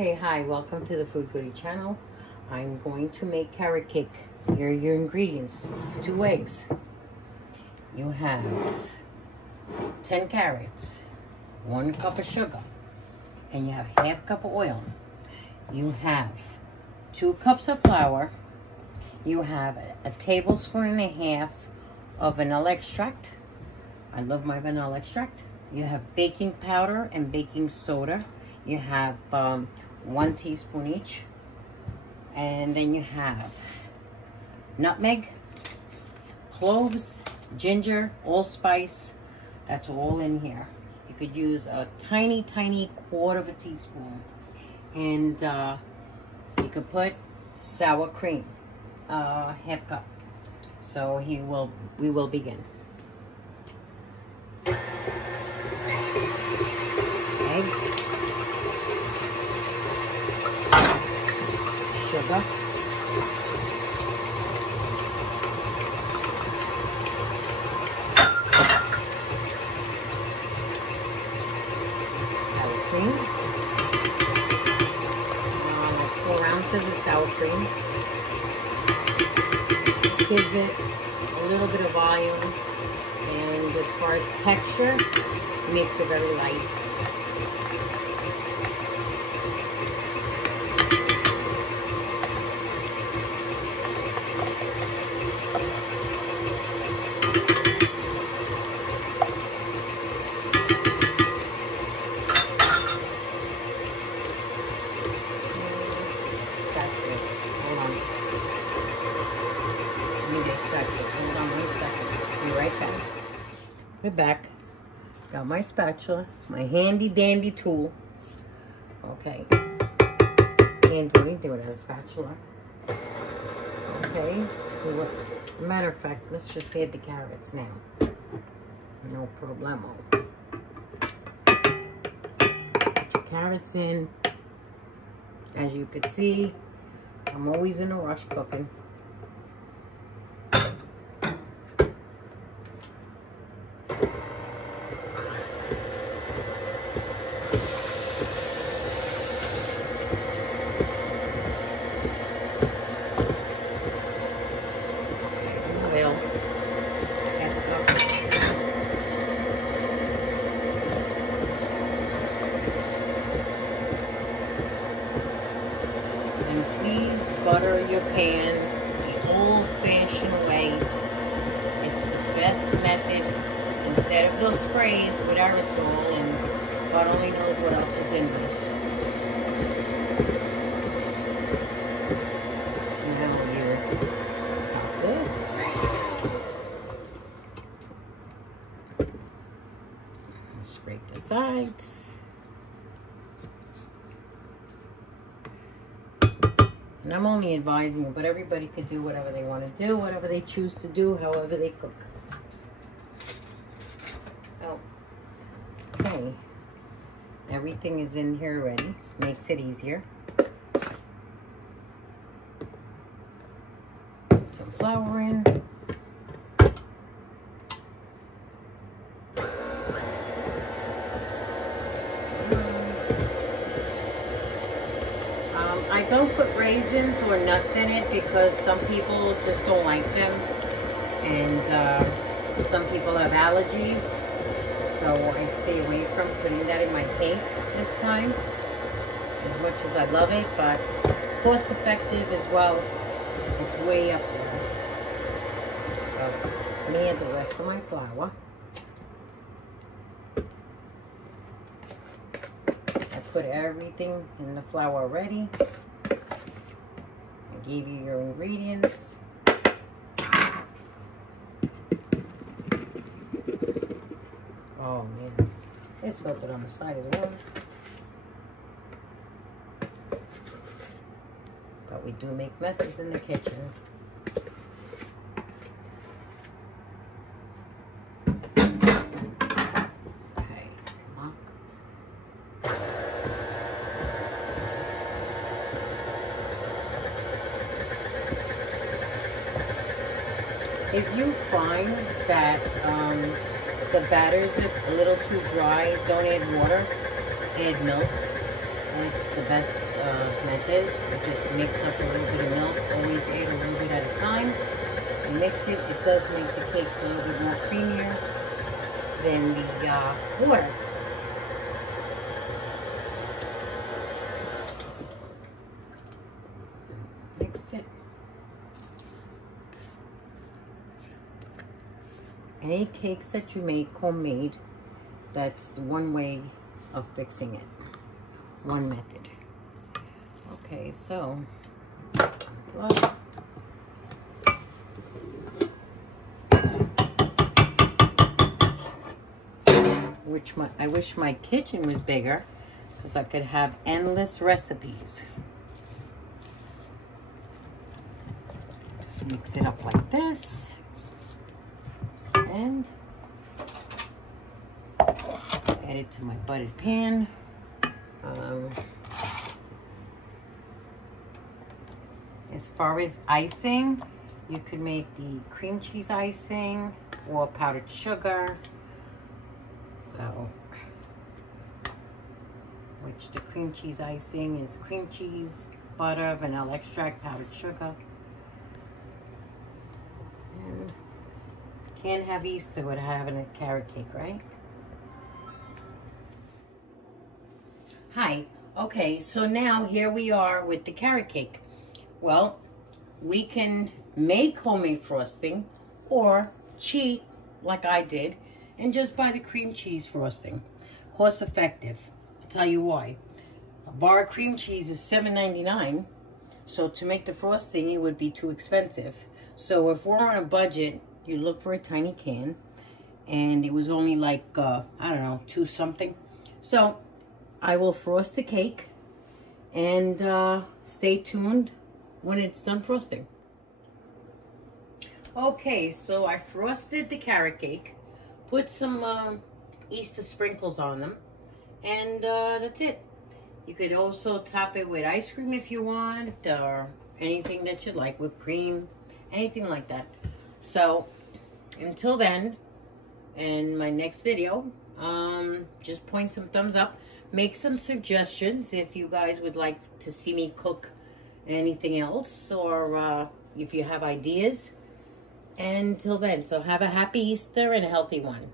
Okay, hi, welcome to the Food Goodie channel. I'm going to make carrot cake. Here are your ingredients. 2 eggs. You have 10 carrots, 1 cup of sugar, and you have ½ cup of oil. You have 2 cups of flour. You have a tablespoon and a half of vanilla extract. I love my vanilla extract. You have baking powder and baking soda. You have 1 teaspoon each. And then you have nutmeg, cloves, ginger, allspice. That's all in here. You could use a tiny, tiny 1/4 teaspoon. And you could put sour cream, ½ cup. So we will begin. Eggs, sugar, sour cream, 4 ounces of sour cream. Gives it a little bit of volume, and as far as texture, makes it very light. We're back. Got my spatula, my handy dandy tool. Okay. And what do you do with a spatula? Okay. Matter of fact, let's just add the carrots now. No problemo. Put your carrots in. As you can see, I'm always in a rush cooking. Butter your pan the old-fashioned way. It's the best method. Instead of those sprays with aerosol, and God only knows what else is in them. Now you stop this. Scrape the sides. And I'm only advising you, but everybody could do whatever they want to do, whatever they choose to do, however they cook. Oh, okay. Everything is in here already. Makes it easier. Put some flour in. I don't put raisins or nuts in it because some people just don't like them, and some people have allergies, so I stay away from putting that in my cake this time, as much as I love it, but cost effective as well. It's way up there. So let me add the rest of my flour. Put everything in the flour already. I gave you your ingredients. Oh man, they spilled it on the side as well. But we do make messes in the kitchen. If you find that the batter is a little too dry, don't add water, add milk. it's the best method. You just mix up a little bit of milk, always add a little bit at a time. And mix it. It does make the cakes a little bit more creamier than the water. Mix it. Any cakes that you make homemade, that's the one way of fixing it. One method. Okay, so well, I wish my kitchen was bigger because I could have endless recipes. Just mix it up like this. And add it to my buttered pan. As far as icing, you could make the cream cheese icing or powdered sugar. So, which the cream cheese icing is cream cheese, butter, vanilla extract, powdered sugar. And can't have Easter without having a carrot cake, right? Hi. Okay, so now here we are with the carrot cake. Well, we can make homemade frosting or cheat like I did and just buy the cream cheese frosting. Cost effective. I'll tell you why. A bar of cream cheese is $7.99. So to make the frosting, it would be too expensive. So if we're on a budget, you look for a tiny can. And it was only like, I don't know, $2 something. So I will frost the cake. And stay tuned when it's done frosting. Okay, so I frosted the carrot cake. Put some Easter sprinkles on them. And that's it. You could also top it with ice cream if you want. Or anything that you like. Whipped cream. Anything like that. So, until then, in my next video, just point some thumbs up. Make some suggestions if you guys would like to see me cook anything else. Or if you have ideas. And until then, so have a happy Easter and a healthy one.